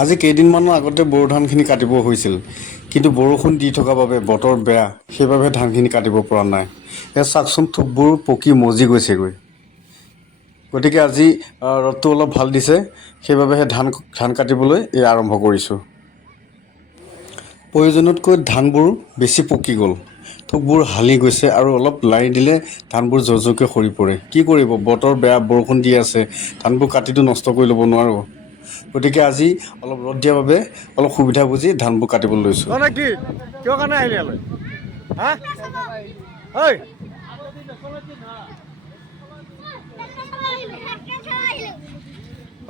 আজি কেইদিনমানৰ আগতে বড়ো ধানখিনি কাটিব হৈছিল, কিন্তু বৰষুণ দি থকাৰ বাবে বতৰ বেয়া, সেইবাবে ধানখিনি কাটিব পৰা নাই। এই চাওকচোন থোকবোৰ পকি মজি গৈছেগৈ। গতিকে আজি ৰ'দটো অলপ ভাল দিছে, সেইবাবে ধান কাটিবলৈ আৰম্ভ কৰিছোঁ। প্ৰয়োজনতকৈ ধানবোৰ বেছি পকি গ'ল, থোকবোৰ হালি গৈছে আৰু অলপ লাৰি দিলে ধানবোৰ জজকৈ সৰি পৰে। কি কৰিব, বতৰ বেয়া, বৰষুণ দি আছে, ধানবোৰ কাটিটো নষ্ট কৰি ল'ব নোৱাৰোঁ। গতিকে আজি অলপ ৰ'দ দিয়াৰ বাবে অলপ সুবিধা বুজি ধানবোৰ কাটিবলৈ লৈছোঁ। কি কিয় কাৰণে আহিলি ইয়ালৈ? হা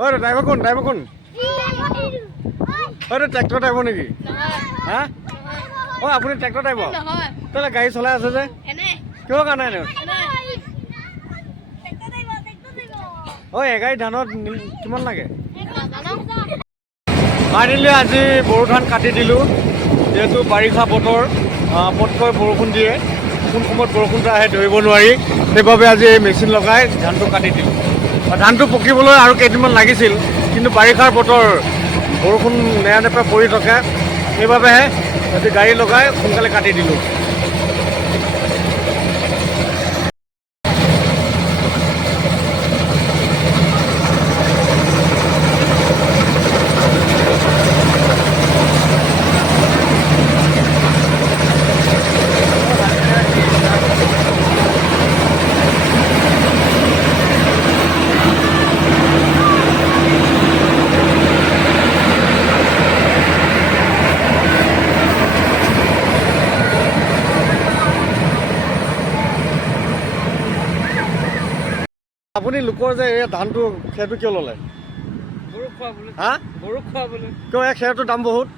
ঐ ড্ৰাইভাৰ কোন? ট্ৰেক্টৰ ড্ৰাইভাৰ নেকি? হা আপুনি ট্ৰেক্টৰ ড্ৰাইভাৰ? তই গাড়ী চলাই আছে যে কিয় কাৰণে আনে? এগাড়ী ধানত কিমান লাগে? ফাইনেলি আজি বড়ো ধান কাটি দিলোঁ। যিহেতু বাৰিষা বতৰ, পটকৈ বৰষুণ দিয়ে, কোন সময়ত বৰষুণটো আহে ধৰিব নোৱাৰি, সেইবাবে আজি এই মেচিন লগাই ধানটো কাটি দিলোঁ। ধানটো পকিবলৈ আৰু কেইদিনমান লাগিছিল, কিন্তু বাৰিষাৰ বতৰ, বৰষুণ নেৰানেপেৰা পৰি থাকে, সেইবাবেহে আজি গাড়ী লগাই সোনকালে কাটি দিলোঁ। আপুনি লোকৰ যে এই ধানটো খেৰটো কিয় ল'লে? হা কিয় এই খেৰটোৰ দাম বহুত?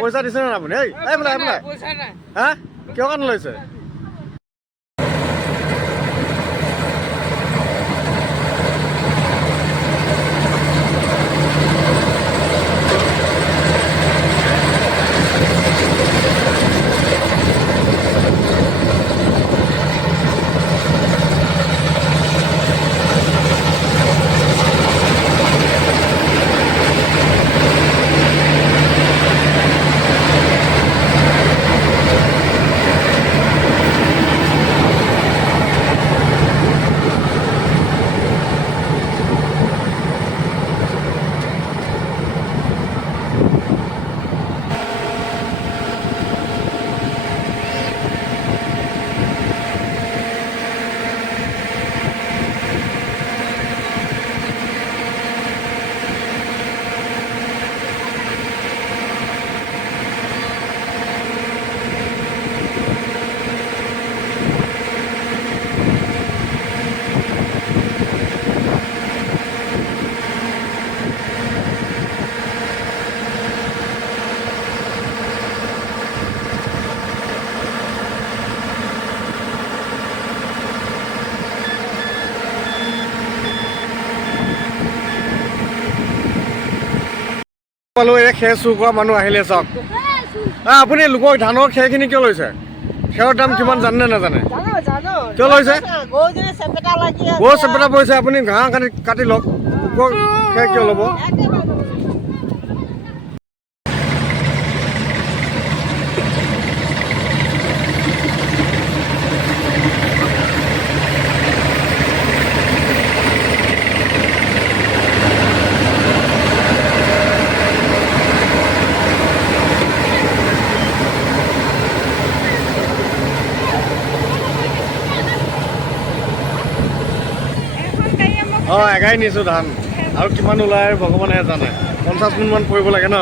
পইচা দিছে নে আপুনি? হা কিয় কাৰণে লৈছে? এই খেৰ চুৰ কৰা মানুহ আহিলে চাওক। আপুনি লোকৰ ধানৰ খেৰখিনি কিয় লৈছে? খেৰৰ দাম কিমান জানে নে নাজানে? কিয় লৈছে? গৰু চেপেটা পৰিছে, আপুনি ঘাঁহ কাটি লওক। লোকৰ খেৰ কিয় ল'ব? এগাই নিছোঁ ধান, আৰু কিমান ওলাই ভগৱানেহে জানে। 50 মোনমান পৰিব লাগে ন?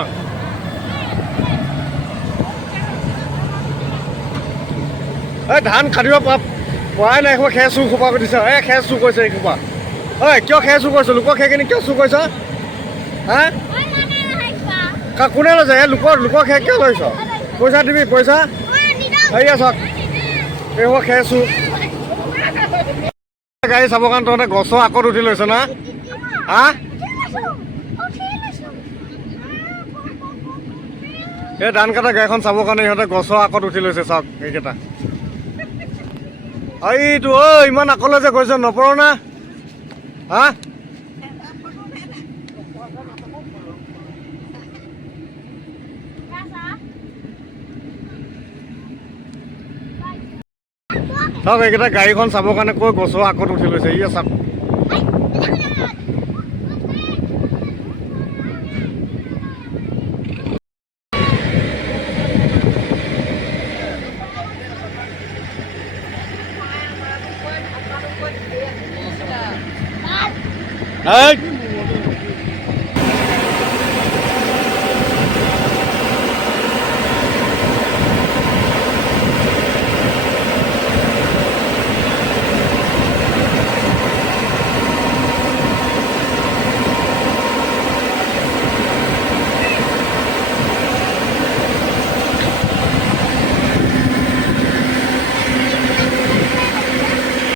ধান কাটিব পৰাই নাই, খেৰ চুৰ খোপা দিছে। খেৰ চুৰ কৰিছে এই খোপা। কিয় খেৰ চুৰ কৰিছে? লোকৰ খেৰখিনি কিয় চুৰ কৰিছ? হা কোনে লৈছে? লোকৰ খেৰ কিয় লৈছ? পইচা দিবি, পইচা। হেৰিয়া চাওক, এইবোৰ খেৰ চুৰ। গাড়ী চাবৰ কাৰণে তহঁতে গছৰ আগত উঠি লৈছ না? হা এই ধান কটা গাড়ীখন চাবৰ কাৰণে ইহঁতে গছৰ আগত উঠি লৈছে। চাওক এইকেইটা। এইটো ইমান আগলৈ যে গৈছে, নপৰ না? হা চাওক এইকেইটা গাড়ীখন চাবৰ কাৰণে কৈ গছৰ আগত উঠি লৈছে ইয়ে চাওক এই